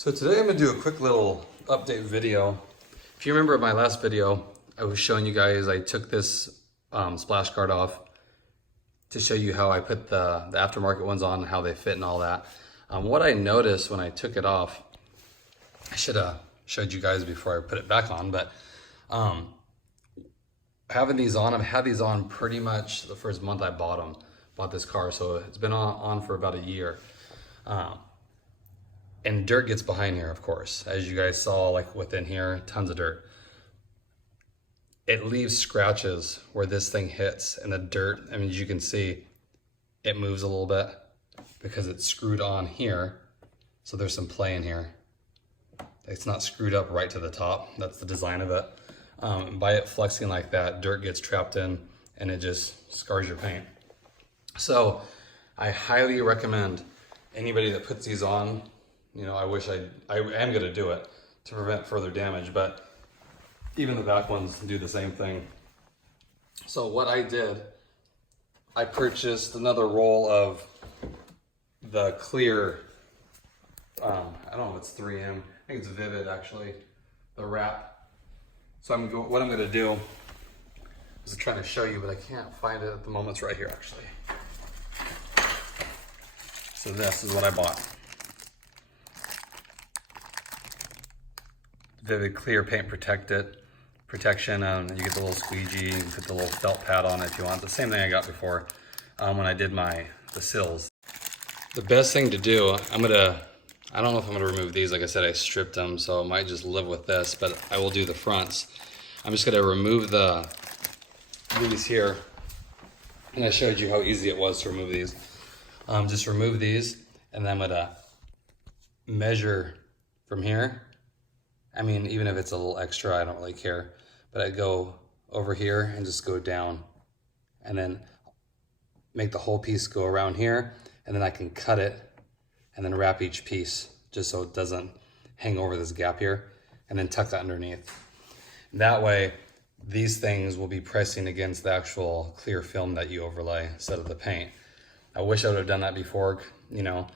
So today I'm gonna do a quick little update video. If you remember my last video, I was showing you guys, I took this splash guard off to show you how I put the aftermarket ones on, how they fit and all that. What I noticed when I took it off, I should have showed you guys before I put it back on, but having these on, I've had these on pretty much the first month I bought this car. So it's been on for about a year. And dirt gets behind here, of course. As you guys saw, like within here, tons of dirt. It leaves scratches where this thing hits, and the dirt, I mean, as you can see, it moves a little bit because it's screwed on here. So there's some play in here. It's not screwed up right to the top. That's the design of it. By it flexing like that, dirt gets trapped in and it just scars your paint. So I highly recommend anybody that puts these on, you know, I am gonna do it to prevent further damage, but even the back ones do the same thing. So what I did, I purchased another roll of the clear, I don't know if it's 3M, I think it's Vivid actually, the wrap. So what I'm gonna do is trying to show you, but I can't find it at the moment. It's right here actually. So this is what I bought. Vivid clear paint protection. You get the little squeegee, you can put the little felt pad on it if you want. The same thing I got before when I did the sills. The best thing to do, I don't know if I'm gonna remove these. Like I said, I stripped them, so I might just live with this, but I will do the fronts. I'm just gonna remove these here. And I showed you how easy it was to remove these. Just remove these, and then I'm gonna measure from here. I mean, even if it's a little extra, I don't really care. But I go over here and just go down, and then make the whole piece go around here, and then I can cut it and then wrap each piece just so it doesn't hang over this gap here, and then tuck that underneath. That way, these things will be pressing against the actual clear film that you overlay instead of the paint. I wish I would have done that before. You know,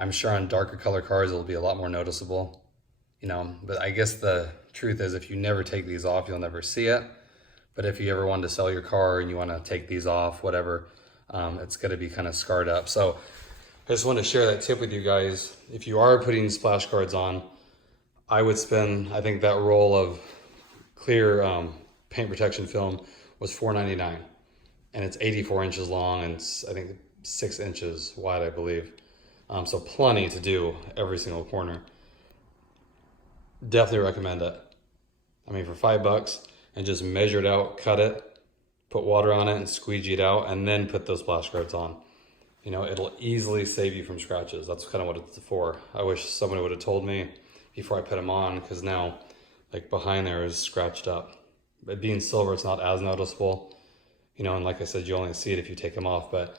I'm sure on darker color cars, it'll be a lot more noticeable. You know, but I guess the truth is if you never take these off, you'll never see it. But if you ever wanted to sell your car and you want to take these off, whatever, it's going to be kind of scarred up. So I just want to share that tip with you guys. If you are putting splash guards on, I would spend, I think that roll of clear paint protection film was $4.99, and it's 84 inches long and it's, I think 6 inches wide, I believe. So plenty to do every single corner. Definitely recommend it. I mean, for $5 and just measure it out, cut it, put water on it and squeegee it out, and then put those splash guards on. You know, it'll easily save you from scratches. That's kind of what it's for. I wish somebody would have told me before I put them on, because now like behind there is scratched up. But being silver, it's not as noticeable. You know, and like I said, you only see it if you take them off. But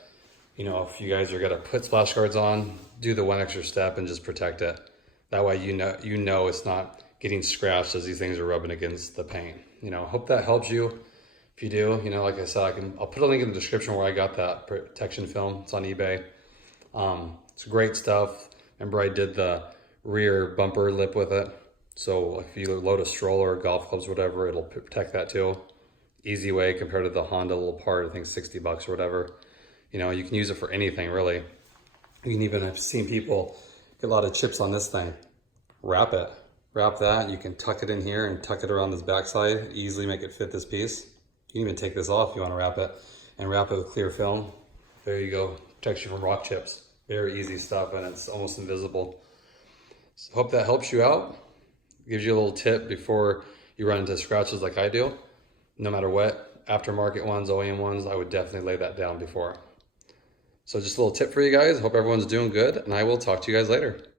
you know, if you guys are gonna put splash guards on, do the one extra step and just protect it. That way you know it's not getting scratched as these things are rubbing against the paint. You know, hope that helps you. If you do, you know, like I said, I'll put a link in the description where I got that protection film. It's on eBay. It's great stuff. Remember I did the rear bumper lip with it. So if you load a stroller, golf clubs, whatever, it'll protect that too. Easy way compared to the Honda little part, I think $60 or whatever. You know, you can use it for anything really. You can even have seen people get a lot of chips on this thing. Wrap it. Wrap that. You can tuck it in here and tuck it around this backside. Easily make it fit this piece. You can even take this off if you want to wrap it, and wrap it with clear film. There you go. Protects you from rock chips. Very easy stuff, and it's almost invisible. So hope that helps you out. Gives you a little tip before you run into scratches like I do. No matter what, aftermarket ones, OEM ones, I would definitely lay that down before. So just a little tip for you guys. Hope everyone's doing good, and I will talk to you guys later.